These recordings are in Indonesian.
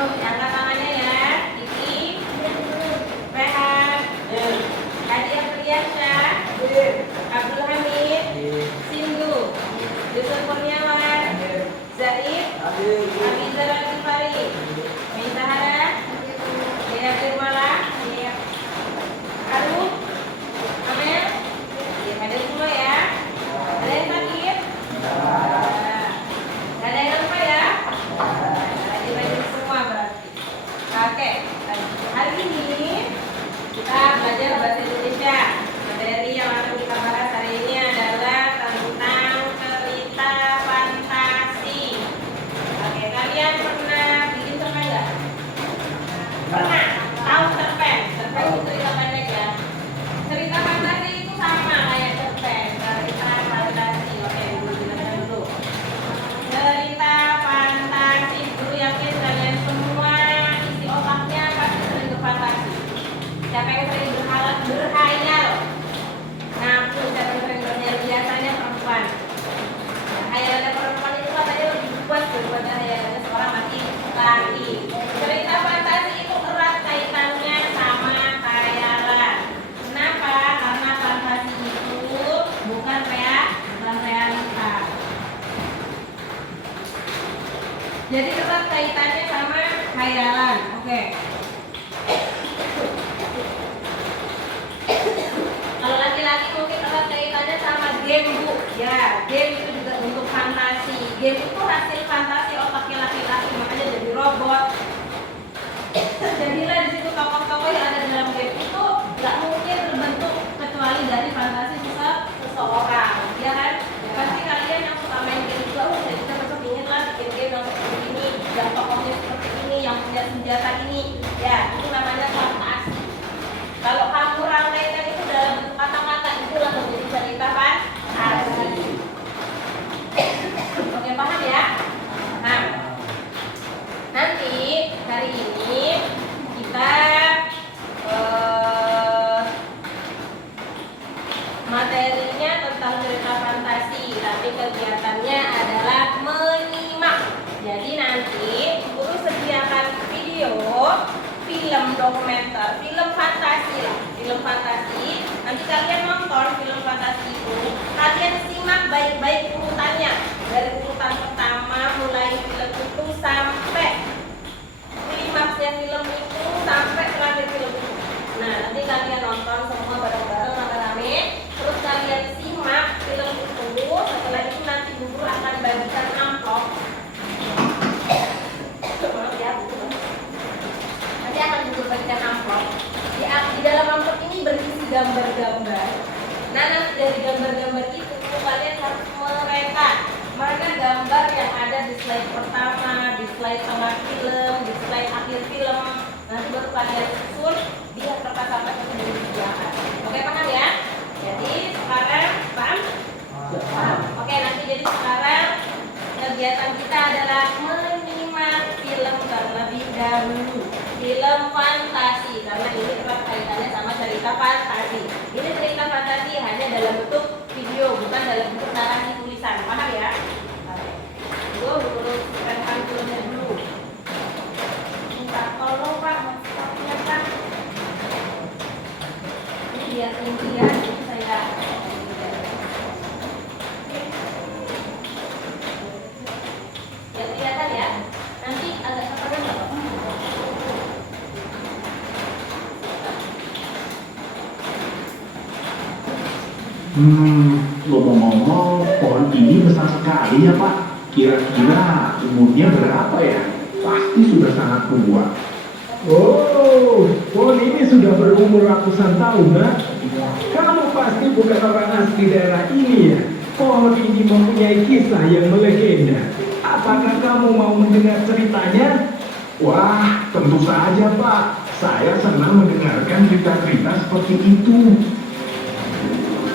Angkat tangannya ya. Kiki, Rehan, Hadiah Priyansa, Abdul Hamid, Sindu, Yusuf Kurniawan, Zaid, Abizar Al-Ghifari, Mintahara, Dea Firmala, Aruf, Amel. Hadir semua ya. Ada yang sakit? Gak ada yang lupa ya? Hadir semua berarti. Oke, hari ini kita belajar bahasa Indonesia. Materi yang akan kita bahas hari ini adalah tentang cerita fantasi. Oke, kalian pernah bikin cerpen nggak? Pernah? Tahu cerpen? Cerpen itu cerita pendek ya. Cerita fantasi itu sama kayak cerpen. Cerita fantasi. Oke, dulu dibaca dulu. Cerita fantasi. Dulu yakin kalian semua isi otaknya pasti sering berfantasi. Siapa yang sering berhayal? Nah, siapa yang sering berhayal? Biasanya perempuan. Nah, hayalannya perempuan itu katanya lebih kuat daripada hayalannya seorang laki-laki. Cerita fantasi itu erat kaitannya sama hayalan. Kenapa? Karena fantasi itu bukan realita. Jadi erat kaitannya sama hayalan. Oke. Kalau laki-laki mungkin erat kaitannya sama game, Bu. Ya, game itu juga bentuk fantasi. Game itu hasil fantasi otaknya laki-laki, makanya jadi robot. Jadilah di situ tokoh-tokoh yang ada dalam game itu nggak mungkin terbentuk kecuali dari fantasi seseorang, ya kan? Ya, pasti kalian yang suka main game juga, jadi kita besok ingin lah bikin game yang seperti ini, yang tokohnya seperti ini, yang punya senjata ini. Ya, itu namanya fantasi. Kalau kamu rangkaikan itu dalam bentuk kata-kata, itulah menjadi cerita fantasi. Oke, paham ya? Nah, nanti hari ini kita materinya tentang cerita fantasi, tapi kegiatannya adalah menyimak. Jadi nanti guru sediakan video, film dokumenter, film fantasi lah, film fantasi. Nanti kalian nonton film fantasi itu, kalian simak baik-baik urutannya dari urutan pertama mulai film itu sampai klimaksnya film itu sampai terakhir film itu. Nah, nanti kalian nonton semua bareng-bareng rame-rame, terus kalian simak film itu. Setelah itu nanti guru akan bagikan amplop. Maaf ya, Bu. Nanti akan guru bagikan amplop. Di dalam amplop ini berisi gambar-gambar. Nah, nanti dari gambar-gambar itu kalian harus mereka mana gambar yang ada di slide pertama, di slide tengah film, di slide akhir film. Nanti baru kalian susun biar kertas-kertas itu disediakan. Oke, paham ya? Jadi sekarang paham? Paham. Oke, nanti jadi sekarang kegiatan kita adalah menyimak film terlebih dahulu. Film fantasi, karena ini erat kaitannya sama cerita fantasi. Ini cerita fantasi hanya dalam bentuk video, bukan dalam bentuk narasi tulisan. Paham ya? Dulu rekam filmnya dulu. Minta tolong Pak, stopnya Pak. Ini biar tinggi ya, jadi saya. Ya kelihatan ya. Nanti agak terpenuh nggak Pak? Ngomong-ngomong, pohon ini besar sekali ya Pak. Kira-kira umurnya berapa ya? Pasti sudah sangat tua. Oh, pohon ini sudah berumur ratusan tahun, nah. Kamu pasti bukan orang asli daerah ini ya. Pohon ini mempunyai kisah yang melegenda. Apakah kamu mau mendengar ceritanya? Wah, tentu saja Pak. Saya senang mendengarkan cerita-cerita seperti itu.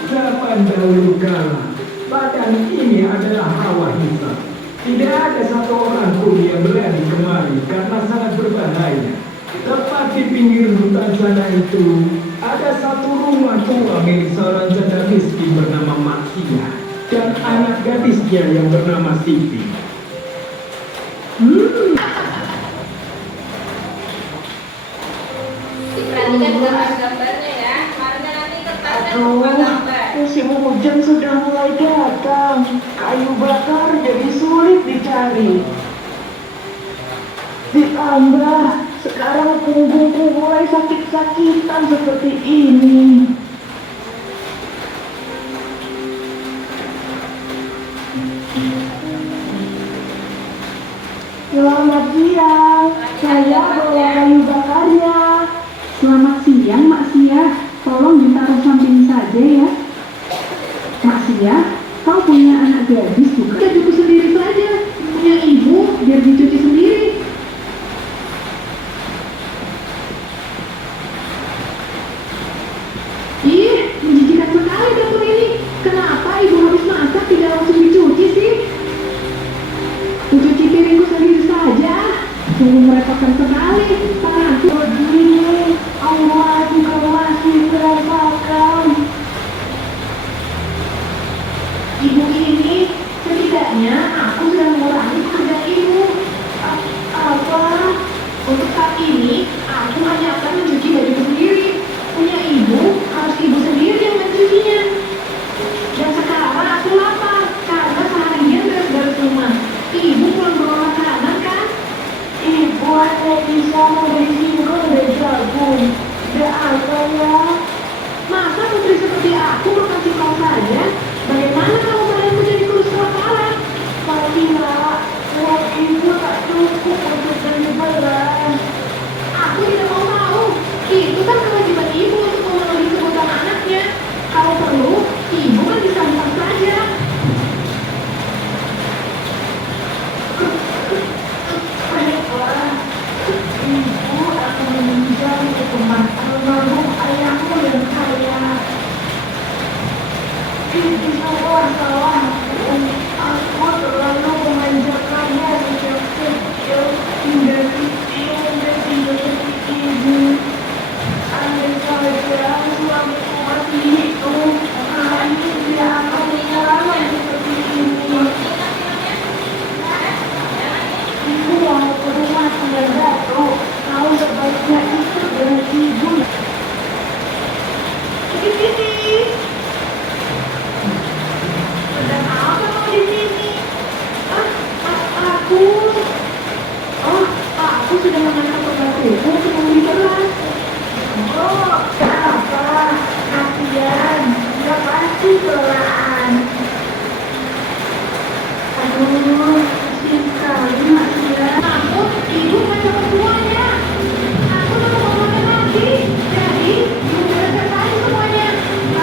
Zaman dahulu kala, badan ini adalah hawa hitam. Tidak ada satu orang pun yang berani kemari karena sangat berbahaya. Tepat di pinggir hutan sana itu, ada satu rumah tua milik seorang janda miskin bernama Makia dan anak gadisnya yang bernama Siti. hari. Ditambah sekarang punggungku mulai sakit-sakitan seperti ini. Selamat siang, saya bawa kayu bakarnya. Selamat siang, Mak Sia. Tolong ditaruh samping saja ya. Mak Sia, kau punya anak gadis bukan? Cuci sendiri saja. Punya ibu, biar dicuci sendiri. Ih, menjijikan sekali dapur ini. Kenapa ibu habis masak tidak langsung dicuci sih? Mencuci piringku sendiri saja. Sungguh merepotkan sekali. Tanganku Begini, Allah juga masih berantakan. Ibu ini, setidaknya aku sudah mengurangi pekerjaan ibu. Apa? Untuk saat ini, aku hanya akan mencuci bajuku sendiri. Punya ibu, harus ibu sendiri yang mencucinya. Dan sekarang aku lapar, karena seharian beres-beres rumah. Ibu belum bawa makanan kan? Ibu hanya bisa memberi singkong dan jagung. Tidak apa ya? Masa putri seperti aku makan singkong saja? Bagaimana kalau badanku jadi kurus kelaparan? Tapi nak, uang ibu tak cukup untuk beli beras. Aku tidak mau tahu. Itu kan kewajiban ibu untuk memenuhi kebutuhan anaknya. Kalau perlu, ibu kan bisa makan saja. Baiklah, ibu akan meminjam ke teman almarhum ayahmu yang kaya. Ini semua salahku. Aku terlalu memanjakannya sejak kecil hingga kecil dan tidak seperti ibu. Andai saja suamiku masih hidup, hari dia akan mengalami seperti ini. Ibu mau ke rumah dengan Dato. Kau sebaiknya ikut dengan ibu. Sini. Sedang apa kau di sini? Aku. Oh, aku sudah mengantar pembantuku untuk membeli beras. Oh, kenapa? Kasihan, dia pasti kelelahan. Aduh, kasihan sekali Masia. Namun, ibu baca semuanya. Aku sudah mau makan lagi. Jadi, ibu bereskan saja semuanya.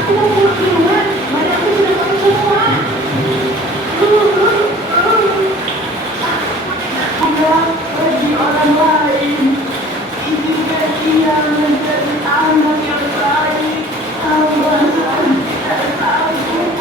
Aku mau pulang duluan. Badanku sudah penuh semua. Sudah bagi orang lain. Izinkan dia menjadi anak yang baik. Hamba tidak sanggup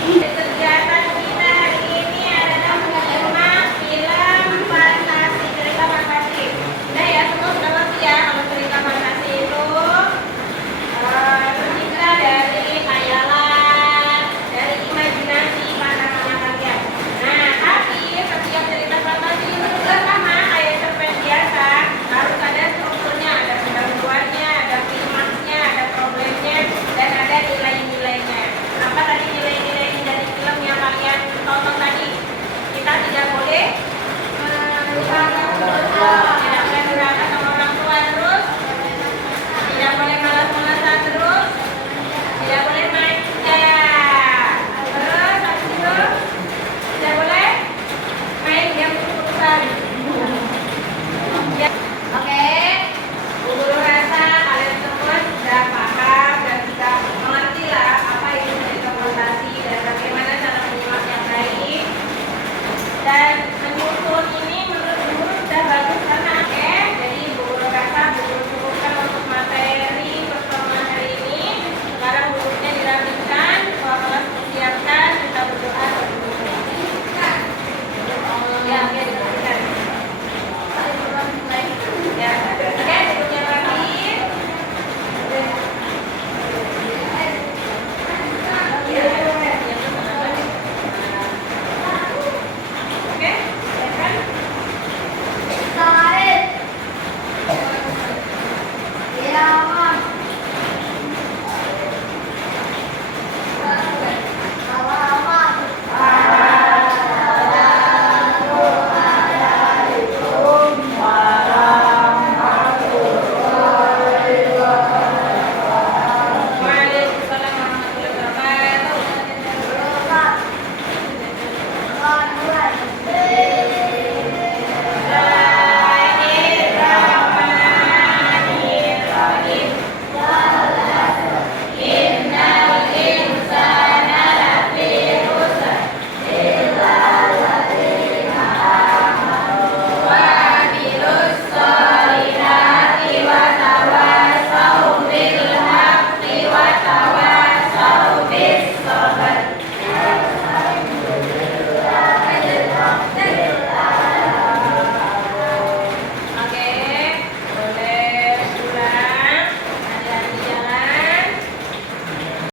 ini.